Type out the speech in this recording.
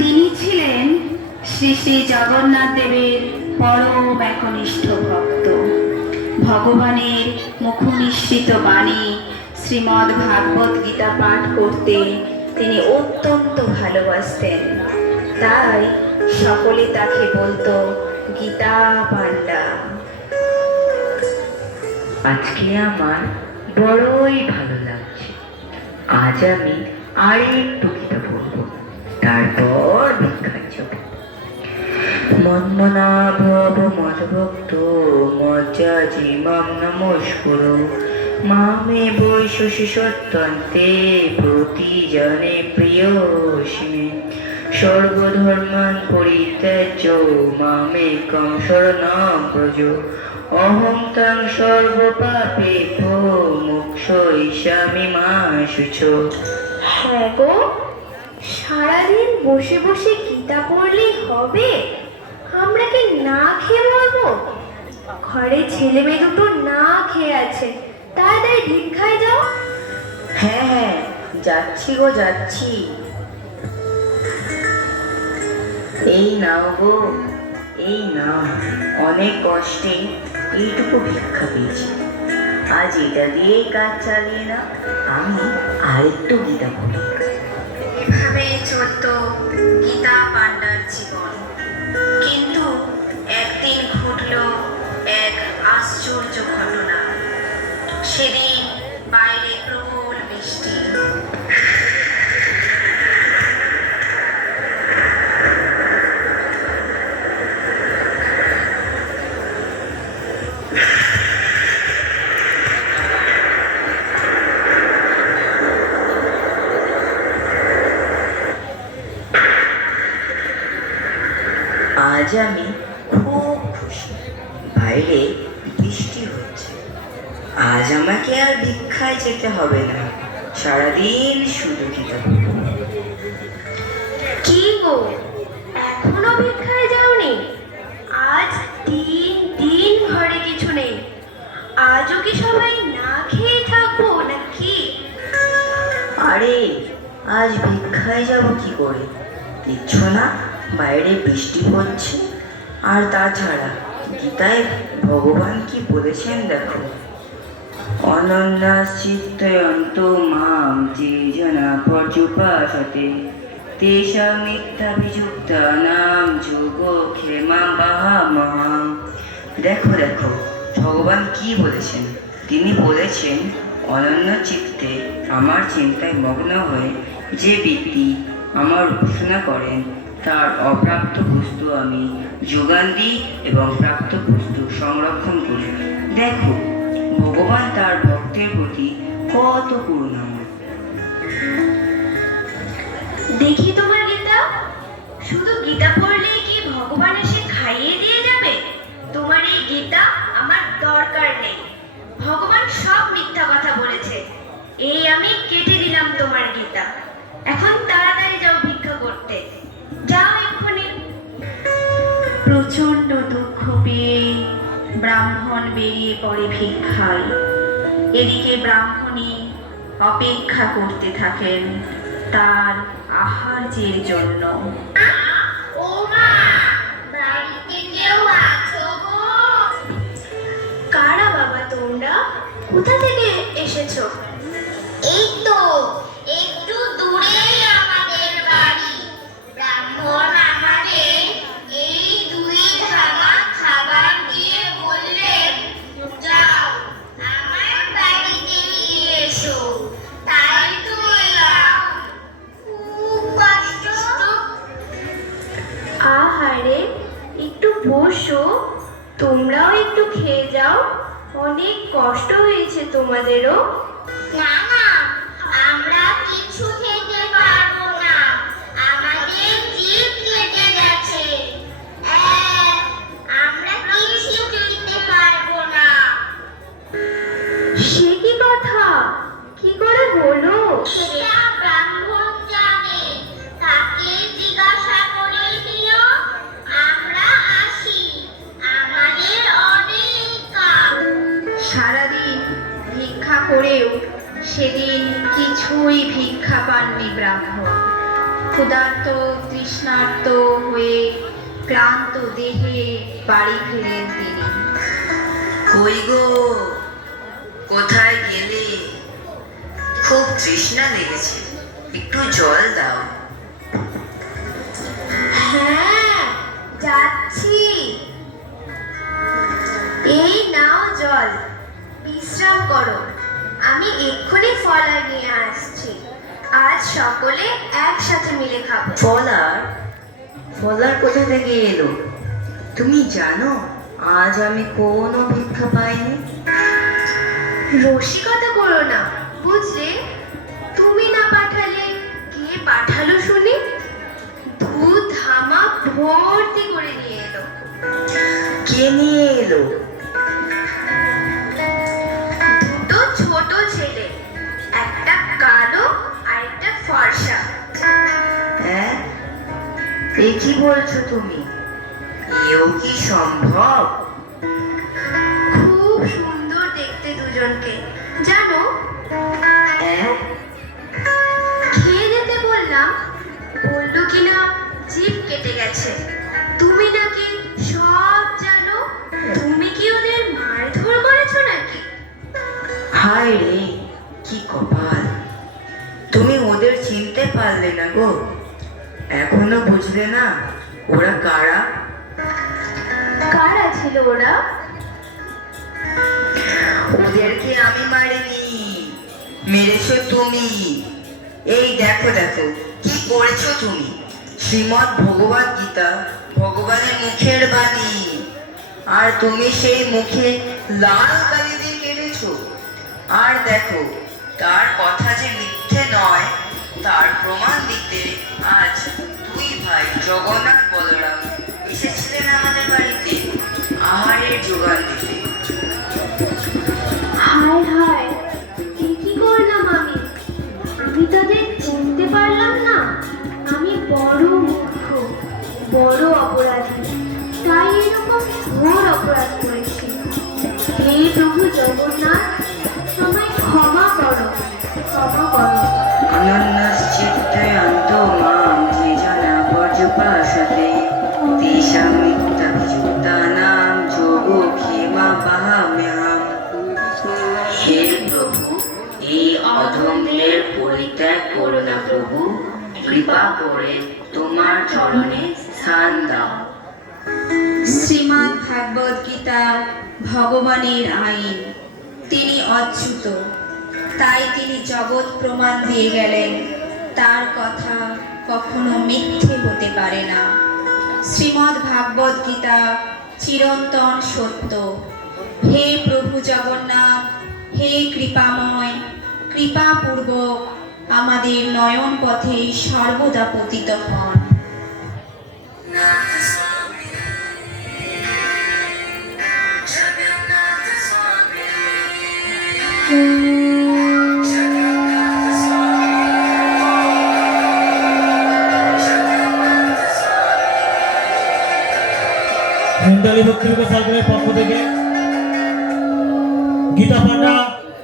তিনি ছিলেন শ্রী শ্রী জগন্নাথ দেবের পরম একনিষ্ঠ ভক্ত। ভগবানের মুখনিসৃত বাণী শ্রীমদ্ ভাগবত গীতা পাঠ করতে তিনি অত্যন্ত ভালোবাসতেন। তাই সকলে তাকে বলতো গীতা পান্ডা। আজকে আমার বড়ই ভালো লাগছে। আজ আমি আরেকটু গীতা পড়ব, তারপর ভিক্ষায় যাব। মন্মনাভব মদভক্ত মজ্জাজি মাম নমস্কুরু মামে বৈশসি সত্যন্তে প্রতিজনে প্রিয়সিমে সর্বধর্মান পরিত্যাজ্য মামেকং শরণং ব্রজ অহং তাং সর্বপাপেভ্যো মোক্ষয়িষ্যামি মা শুচো। হ্যাঁ গো, সারাদিন বসে বসে গীতা পড়লেই হবে? আমরা কি না খেয়ে মরবো? ঘরে ছেলে মেয়ে দুটো না খেয়ে আছে, তাড়াতাড়ি ভিক্ষায় যাও। হ্যাঁ হ্যাঁ, যাচ্ছি গো যাচ্ছি। এই নাও গো, এই নাও। অনেক কষ্টে এইটুকু ভিক্ষা পেয়েছি, আজ এটা দিয়েই কাজ চালিয়ে না, আমি আরেকটু গীতা পড়ি। এভাবেই চলত গীতা পান্ডার জীবন। কিন্তু একদিন ঘটল এক আশ্চর্য ঘটনা। সেদিন বাইরে প্রবল বৃষ্টি। আজ আমি খুব খুশি, বাইরে বৃষ্টি হচ্ছে। আজ আমাকে আর ভিক্ষায় যেতে হবে না, সারাদিন শুধু গীতা পড়ব। কি গো, এখনো ভিক্ষায় যাওনি? আজ 3 দিন ঘরে কিছু নেই। আজও কি সবাই না খেয়ে থাকবো নাকি? আরে আজ ভিক্ষায় যাব কি করে? কিচ্ছু না, বাইরে বৃষ্টি হচ্ছে। আর তাছাড়া গীতায় ভগবান কি বলেছেন দেখো, অনন্যাশ্চিত্তয়ন্ত মাম যে জনা পর্যুপাসতে তেষাং মিথ্যাভিযুক্তানাং যোগক্ষেমাং বহাম্যহং। দেখো দেখো, ভগবান কি বলেছেন। তিনি বলেছেন, অনন্য চিত্তে আমার চিন্তায় মগ্ন হয়ে যে ব্যক্তি আমার উপাসনা করেন তার অপ্রাপ্ত বস্তু আমি যোগান দিই এবং প্রাপ্ত বস্তু সংরক্ষণ করি। দেখো, ভগবান তার ভক্তের প্রতি কত করুণাময়। দেখি তোমার গীতা। শুধু গীতা পড়লেই কি ভগবান এসে খাইয়ে দিয়ে যাবে? তোমার এই গীতা আমার দরকার নেই। ভগবান সব মিথ্যা কথা বলেছে। এই আমি কেটে দিলাম তোমার গীতা। এখন তাড়াতাড়ি যাও ভিক্ষা করতে, যাও এক্ষুনি। প্রচণ্ড দুঃখ পেয়ে ব্রাহ্মণ বেরিয়ে পড়ে ভিক্ষায়। এদিকে ব্রাহ্মণী অপেক্ষা করতে থাকেন তার আহার্যের জন্য। ও মা, বাড়িতে কেউ আছো গো? কারা বাবা তোমরা? কোথা থেকে এসেছো? এই তো একটু দূরেই আমাদের বাড়ি। ব্রাহ্মণ আমাদের এই 2 ধামা খাবার দিয়ে বললেন, যাও আমার বাড়িতে নিয়ে এসো। তাই তো এলাম। খুব কষ্ট। আহারে, একটু বসো, তোমরাও একটু খেয়ে যাও। অনেক কষ্ট হয়েছে তোমাদেরও। না না, আমরা কিছু খেতে পারবো না, আমাদের জিভ কেটে গেছে। আমরা কিছু খেতে পারবো না। সে কি কথা? কি করে হলো? সেটা ব্রাহ্মণ জানে, তাকে জিজ্ঞাসা করে নিও। আমরা আসি, আমাদের অনেক কাজ। সারাদিন ভিক্ষা করেও সে ক্ষুধার্ত তৃষ্ণার্ত হয়ে ক্লান্ত দেহে বাড়ি ফিরেন তিনি। কই গো, কোথায় গেলে? খুব তৃষ্ণা লেগেছে, একটু জল দাও। হ্যাঁ, যাচ্ছি। এই নাও জল, বিশ্রাম করো। আমি এক্ষুনি ফলার নিয়ে আসছি। আজ সকলে একসাথে মিলে খাবো। ফলার? ফলার কোথা থেকে এলো? তুমি জানো আজ আমি কোনো ভিক্ষা পাইনি। রসিকতা করো না, বুঝলে? তুমি না পাঠালে কে পাঠালো শুনি? দুধ ধামা ভর্তি করে নিয়ে এলো। কে নিয়ে এলো? দুটো ছোট ছেলে, একটা কালো আর একটা ফর্সা। হ্যাঁ, এ কি বলছো তুমি? এও কি সম্ভব? খুব সুন্দর দেখতে দুজনকে, জানো? হ্যাঁ, খেয়ে যেতে বললাম, বললো কিনা জিভ কেটে গেছে। তুমি নাকি সব জানো। তুমি কি ওদের মারধর করেছো নাকি? হায় রে, কি কপাল! তুমি ওদের চিনতে পারলে না গো? এখনো বুঝলে না ওরা কারা? কারা ছিল ওরা? ওদেরকে আমি মারিনি, মেরেছো তুমি। এই দেখো দেখো কি করেছো তুমি। শ্রীমদ্ ভগবদ গীতা ভগবানের মুখের বাণী, আর তুমি সেই মুখে লাল কালি দিয়ে কেটেছো। আর দেখো, তার কথা যে মিথ্যে নয় তার প্রমাণ দিতে আজ দুই ভাই জগন্নাথ বলরাম এসেছিলেন আমাদের বাড়িতে আহারের জোগান দিতে। হায় হায়, কি করলাম আমি? আমি তাদের চিনতে পারলাম না। আমি বড় মূর্খ, বড় অপরাধী। তাই এরকম ঘোর অপরাধ করেছি। হে প্রভু জগন্নাথ, আমায় ক্ষমা করো, ক্ষমা করো। অনন্যশ্চিত্তে অন্তো মাম যেজনা পর্যুপাসতে তেষাং নিত্যাভিযুক্তানাং যোগো ক্ষেমাবাহাম্যহম। হে প্রভু, এই অধমদের পরিত্যাগ করো না প্রভু। কৃপা করে তোমার চরণে স্থান দাও। শ্রীমদ্ ভাগবত গীতা ভগবানের আইন। তিনি অচ্যুত, তাই তিনি জগৎ প্রমাণ দিয়ে গেলেন তার কথা কখনো মিথ্যে হতে পারে না। শ্রীমদ্ ভাগবত গীতা চিরন্তন সত্য। হে প্রভু জগন্নাথ, হে কৃপাময়, কৃপাপূর্বক আমাদের নয়ন পথে সর্বদা পতিত হন। হিন্দালি ভক্তি বিকাশ আশ্রমের পক্ষ থেকে গীতা পাঠা